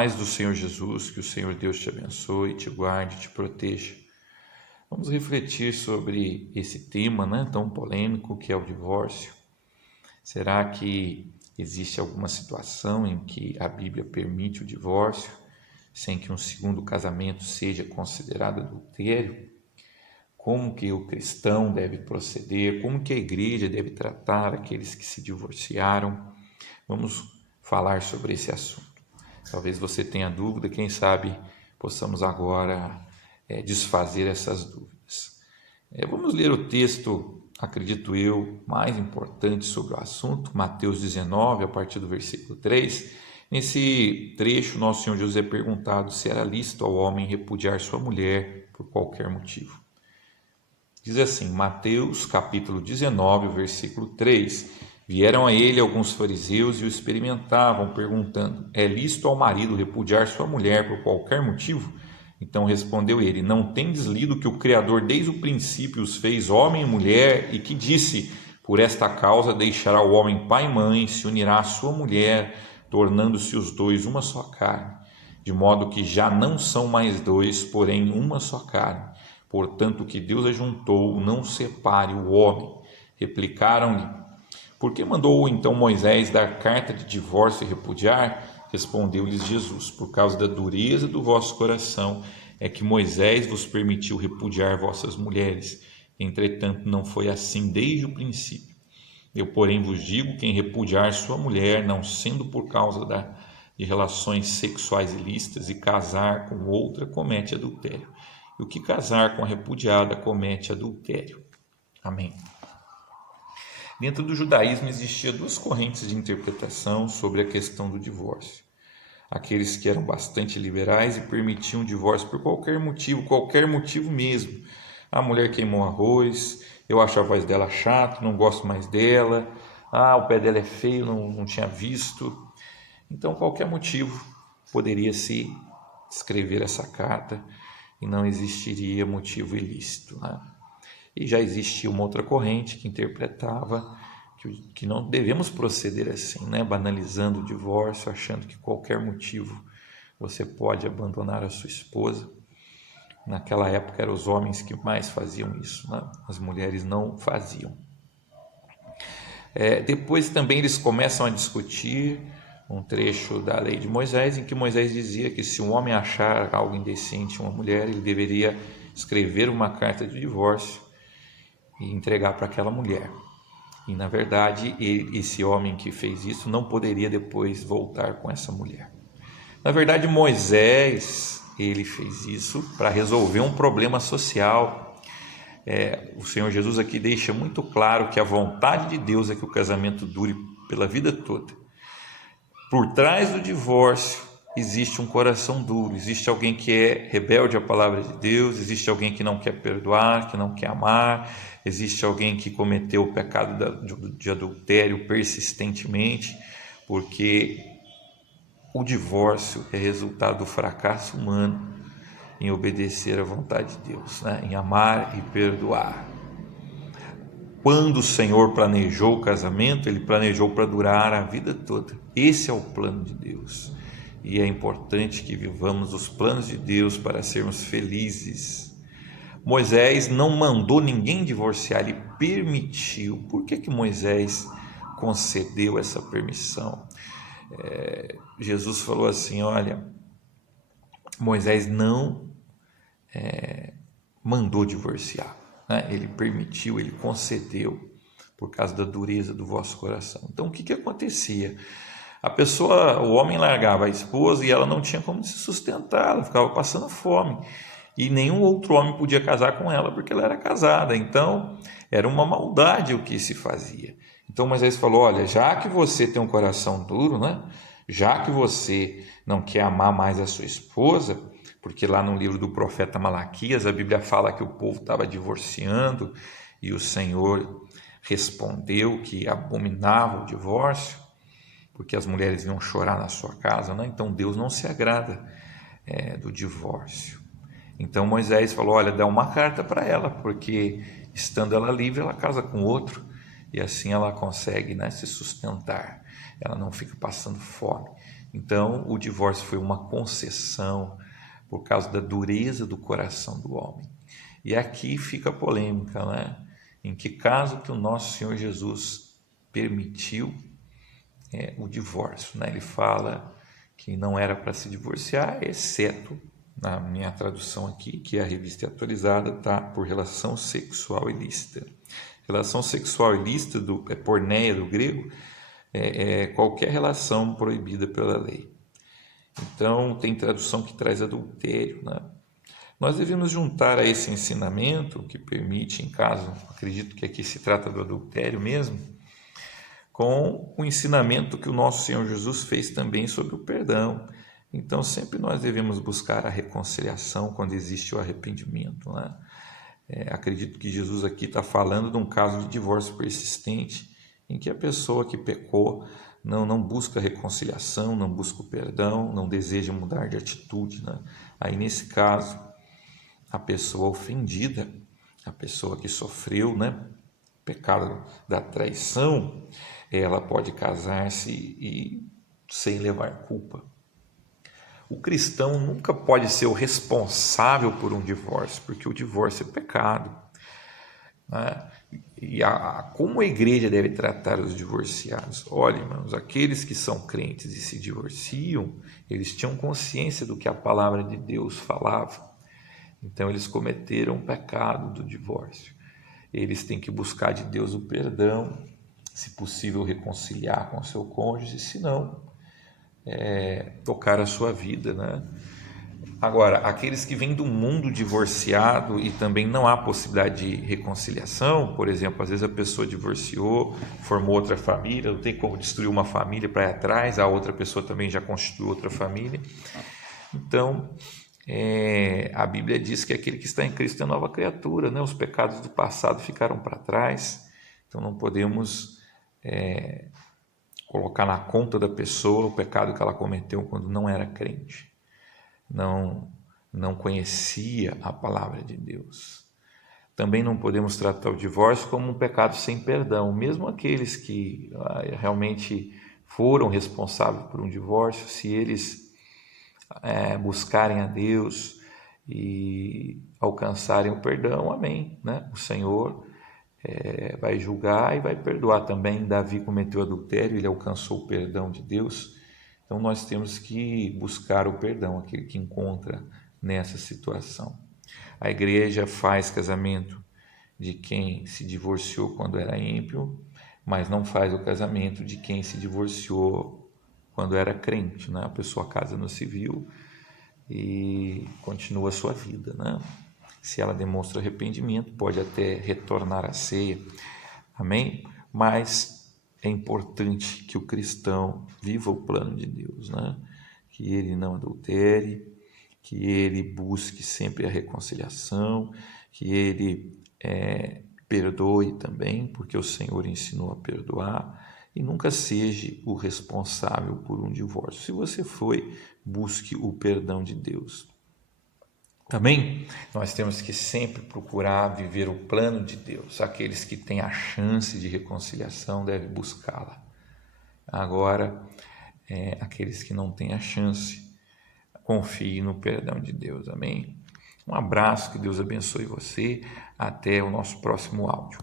paz do Senhor Jesus, que o Senhor Deus te abençoe, te guarde, te proteja. Vamos refletir sobre esse tema, tão polêmico que é o divórcio. Será que existe alguma situação em que a Bíblia permite o divórcio sem que um segundo casamento seja considerado adultério? Como que o cristão deve proceder? Como que a igreja deve tratar aqueles que se divorciaram? Vamos falar sobre esse assunto. Talvez você tenha dúvida, quem sabe possamos agora desfazer essas dúvidas. Vamos ler o texto, acredito eu, mais importante sobre o assunto, Mateus 19, a partir do versículo 3. Nesse trecho, nosso Senhor Jesus é perguntado se era lícito ao homem repudiar sua mulher por qualquer motivo. Diz assim, Mateus capítulo 19, versículo 3. Vieram a ele alguns fariseus e o experimentavam, perguntando: é lícito ao marido repudiar sua mulher por qualquer motivo? Então respondeu ele: não tendes lido que o Criador desde o princípio os fez homem e mulher, e que disse: por esta causa deixará o homem pai e mãe, se unirá à sua mulher, tornando-se os dois uma só carne, de modo que já não são mais dois, porém uma só carne. Portanto, o que Deus ajuntou, não separe o homem. Replicaram-lhe: por que mandou então Moisés dar carta de divórcio e repudiar? Respondeu-lhes Jesus: por causa da dureza do vosso coração é que Moisés vos permitiu repudiar vossas mulheres. Entretanto, não foi assim desde o princípio. Eu, porém, vos digo: quem repudiar sua mulher, não sendo por causa de relações sexuais ilícitas, e casar com outra, comete adultério. E o que casar com a repudiada comete adultério. Amém. Dentro do judaísmo existiam duas correntes de interpretação sobre a questão do divórcio. Aqueles que eram bastante liberais e permitiam o divórcio por qualquer motivo mesmo. A mulher queimou arroz, eu acho a voz dela chata, não gosto mais dela, o pé dela é feio, não tinha visto. Então qualquer motivo poderia se escrever essa carta e não existiria motivo ilícito. E já existia uma outra corrente que interpretava que não devemos proceder assim, banalizando o divórcio, achando que qualquer motivo você pode abandonar a sua esposa. Naquela época eram os homens que mais faziam isso, as mulheres não faziam. Depois também eles começam a discutir um trecho da lei de Moisés, em que Moisés dizia que se um homem achar algo indecente em uma mulher, ele deveria escrever uma carta de divórcio e entregar para aquela mulher. E na verdade, esse homem que fez isso não poderia depois voltar com essa mulher. Na verdade, Moisés, ele fez isso para resolver um problema social. O Senhor Jesus aqui deixa muito claro que a vontade de Deus é que o casamento dure pela vida toda. Por trás do divórcio existe um coração duro, existe alguém que é rebelde à palavra de Deus, existe alguém que não quer perdoar, que não quer amar, existe alguém que cometeu o pecado de adultério persistentemente, porque o divórcio é resultado do fracasso humano em obedecer à vontade de Deus, em amar e perdoar. Quando o Senhor planejou o casamento, Ele planejou para durar a vida toda. Esse é o plano de Deus. E é importante que vivamos os planos de Deus para sermos felizes. Moisés não mandou ninguém divorciar, ele permitiu. Por que Moisés concedeu essa permissão? Jesus falou assim, olha, Moisés não mandou divorciar, ele permitiu, ele concedeu, por causa da dureza do vosso coração. Então o que acontecia? O homem largava a esposa e ela não tinha como se sustentar, ela ficava passando fome. E nenhum outro homem podia casar com ela porque ela era casada. Então, era uma maldade o que se fazia. Então, Moisés falou, olha, já que você tem um coração duro, já que você não quer amar mais a sua esposa, porque lá no livro do profeta Malaquias, a Bíblia fala que o povo estava divorciando e o Senhor respondeu que abominava o divórcio, porque as mulheres iam chorar na sua casa, Então Deus não se agrada do divórcio. Então Moisés falou, olha, dá uma carta para ela, porque estando ela livre, ela casa com outro, e assim ela consegue se sustentar, ela não fica passando fome. Então, o divórcio foi uma concessão por causa da dureza do coração do homem. E aqui fica a polêmica, né? Em que caso que o nosso Senhor Jesus permitiu o divórcio, né? Ele fala que não era para se divorciar, exceto, na minha tradução aqui, que é a revista atualizada, tá? Por relação sexual ilícita. Relação sexual ilícita, é porneia do grego, é qualquer relação proibida pela lei. Então, tem tradução que traz adultério, né? Nós devemos juntar a esse ensinamento, que permite, em caso, acredito que aqui se trata do adultério mesmo, com o ensinamento que o nosso Senhor Jesus fez também sobre o perdão. Então, sempre nós devemos buscar a reconciliação quando existe o arrependimento, né? Acredito que Jesus aqui está falando de um caso de divórcio persistente, em que a pessoa que pecou não busca reconciliação, não busca o perdão, não deseja mudar de atitude, né? Aí, nesse caso, a pessoa ofendida, a pessoa que sofreu, né, pecado da traição, ela pode casar-se e sem levar culpa. O cristão nunca pode ser o responsável por um divórcio, porque o divórcio é pecado, né? E como a igreja deve tratar os divorciados? Olha, irmãos, aqueles que são crentes e se divorciam, eles tinham consciência do que a palavra de Deus falava. Então, eles cometeram o pecado do divórcio. Eles têm que buscar de Deus o perdão, se possível reconciliar com o seu cônjuge, se não, tocar a sua vida, né? Agora, aqueles que vêm do mundo divorciado e também não há possibilidade de reconciliação, por exemplo, às vezes a pessoa divorciou, formou outra família, não tem como destruir uma família para ir atrás, a outra pessoa também já constituiu outra família. Então, a Bíblia diz que aquele que está em Cristo é nova criatura, né? Os pecados do passado ficaram para trás, então não podemos colocar na conta da pessoa o pecado que ela cometeu quando não era crente, não conhecia a palavra de Deus. Também não podemos tratar o divórcio como um pecado sem perdão, mesmo aqueles que realmente foram responsáveis por um divórcio, se eles buscarem a Deus e alcançarem o perdão, amém, né? O Senhor vai julgar e vai perdoar. Também Davi cometeu adultério, ele alcançou o perdão de Deus. Então nós temos que buscar o perdão, aquele que encontra nessa situação. A igreja faz casamento de quem se divorciou quando era ímpio, mas não faz o casamento de quem se divorciou quando era crente, né? A pessoa casa no civil e continua a sua vida, né? Se ela demonstra arrependimento, pode até retornar à ceia, amém? Mas é importante que o cristão viva o plano de Deus, né? Que ele não adultere, que ele busque sempre a reconciliação, que ele perdoe também, porque o Senhor ensinou a perdoar, e nunca seja o responsável por um divórcio. Se você foi, busque o perdão de Deus. Amém? Nós temos que sempre procurar viver o plano de Deus. Aqueles que têm a chance de reconciliação devem buscá-la. Agora, aqueles que não têm a chance, confie no perdão de Deus. Amém? Um abraço, que Deus abençoe você. Até o nosso próximo áudio.